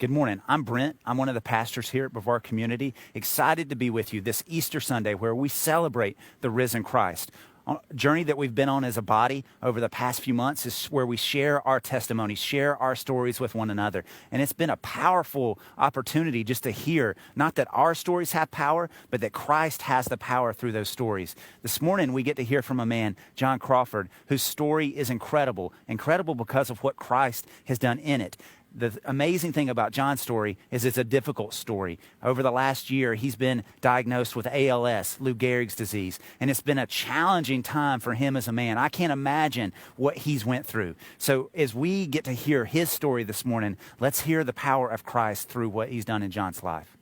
Good morning. I'm Brent. I'm one of the pastors here at Brevard Community. Excited to be with you this Easter Sunday where we celebrate the risen Christ. A journey that we've been on as a body over the past few months is where we share our testimonies, share our stories with one another. And it's been a powerful opportunity just to hear, not that our stories have power, but that Christ has the power through those stories. This morning, we get to hear from a man, John Crawford, whose story is incredible because of what Christ has done in it. The amazing thing about John's story is it's a difficult story. Over the last year, he's been diagnosed with ALS, Lou Gehrig's disease, and it's been a challenging time for him as a man. I can't imagine what he's went through. So as we get to hear his story this morning, let's hear the power of Christ through what he's done in John's life.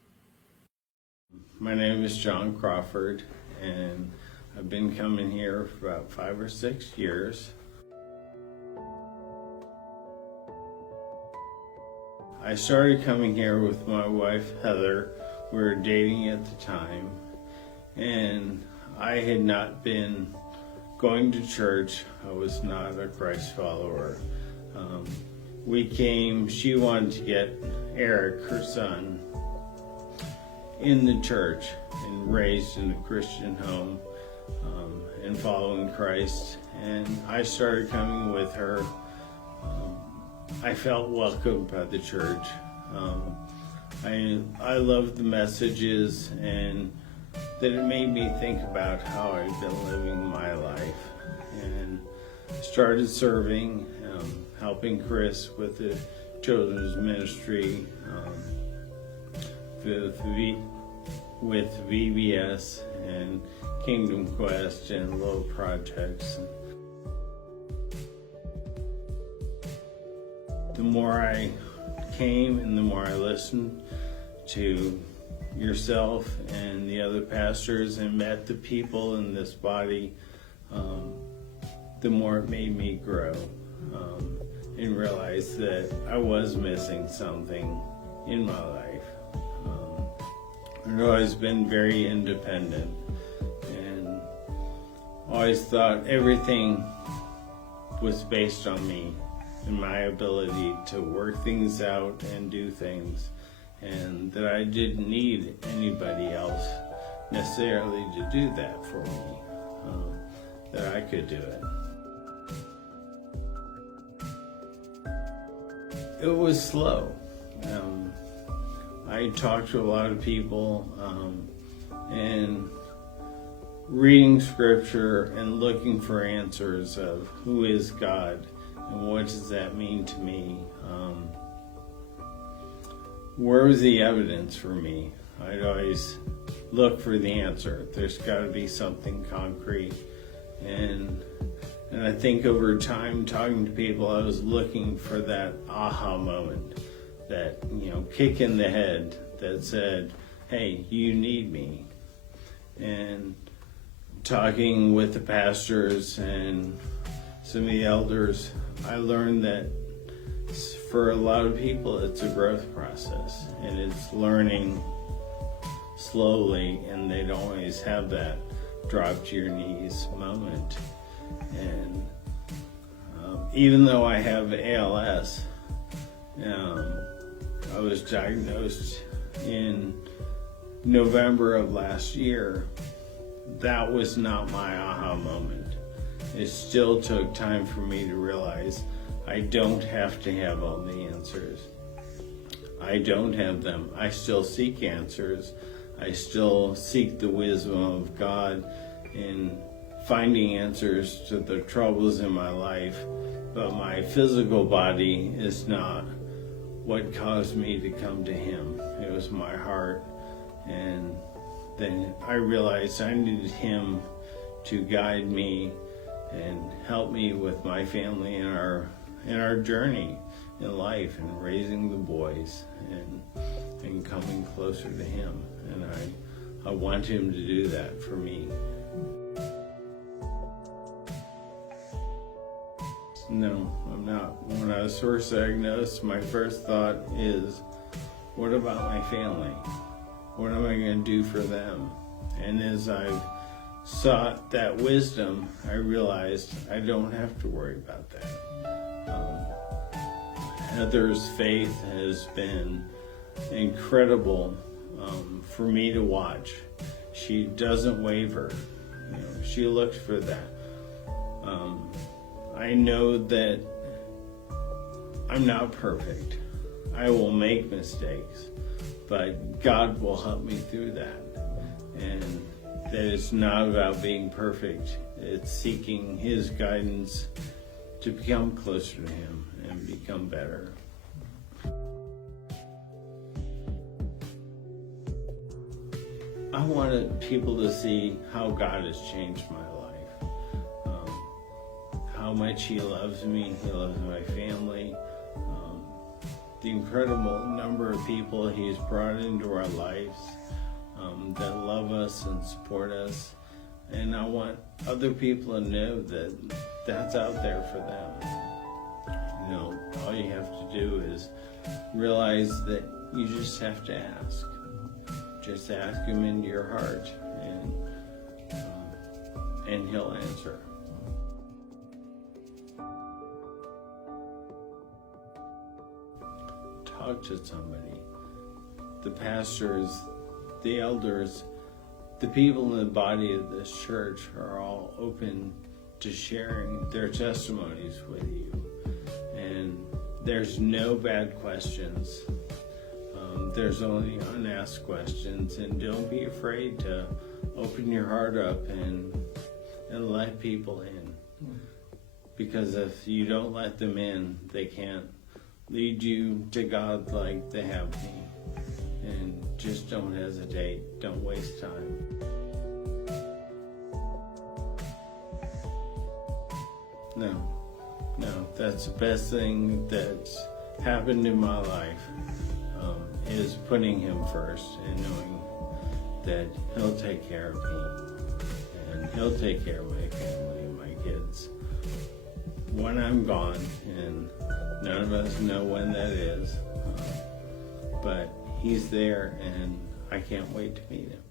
My name is John Crawford, and I've been coming here for about 5 or 6 years. I started coming here with my wife, Heather. We were dating at the time, and I had not been going to church. I was not a Christ follower. We came, she wanted to get Eric, her son, in the church and raised in a Christian home and following Christ. And I started coming with her. I felt welcomed by the church. I loved the messages, and that it made me think about how I've been living my life, and started serving, helping Chris with the children's ministry, with VBS and Kingdom Quest and little projects. The more I came and the more I listened to yourself and the other pastors and met the people in this body, the more it made me grow and realize that I was missing something in my life. I've always been very independent and always thought everything was based on me and my ability to work things out and do things, and that I didn't need anybody else necessarily to do that for me, that I could do it. It was slow. I talked to a lot of people, and reading scripture and looking for answers of who is God and what does that mean to me. Where was the evidence for me? I'd always look for the answer. There's got to be something concrete. And I think over time, talking to people, I was looking for that aha moment, that, kick in the head that said, hey, you need me. And talking with the pastors and some of the elders, I learned that for a lot of people, it's a growth process, and it's learning slowly, and they don't always have that drop to your knees moment. And even though I have ALS, I was diagnosed in November of last year. That was not my aha moment. It still took time for me to realize I don't have to have all the answers. I don't have them. I still seek answers. I still seek the wisdom of God in finding answers to the troubles in my life. But my physical body is not what caused me to come to Him. It was my heart. And then I realized I needed Him to guide me and help me with my family in our journey in life and raising the boys and coming closer to Him. And I want Him to do that for me. No, I'm not. When I was first diagnosed, my first thought is, what about my family? What am I going to do for them? And as I've sought that wisdom, I realized I don't have to worry about that. Heather's faith has been incredible for me to watch. She doesn't waver. She looks for that. I know that I'm not perfect. I will make mistakes, but God will help me through that. And that it's not about being perfect. It's seeking His guidance to become closer to Him and become better. I wanted people to see how God has changed my life, how much He loves me, He loves my family, the incredible number of people He's brought into our lives that love us and support us. And I want other people to know that that's out there for them. All you have to do is realize that you just have to ask. Just ask Him into your heart, and He'll answer. Talk to somebody. The pastors, the elders, the people in the body of this church are all open to sharing their testimonies with you. And there's no bad questions. There's only unasked questions, and don't be afraid to open your heart up and let people in. Because if you don't let them in, they can't lead you to God like they have me. And just don't hesitate. Don't waste time. No, that's the best thing that's happened in my life. Is putting Him first and knowing that He'll take care of me and He'll take care of my family and my kids when I'm gone, and none of us know when that is, but He's there, and I can't wait to meet Him.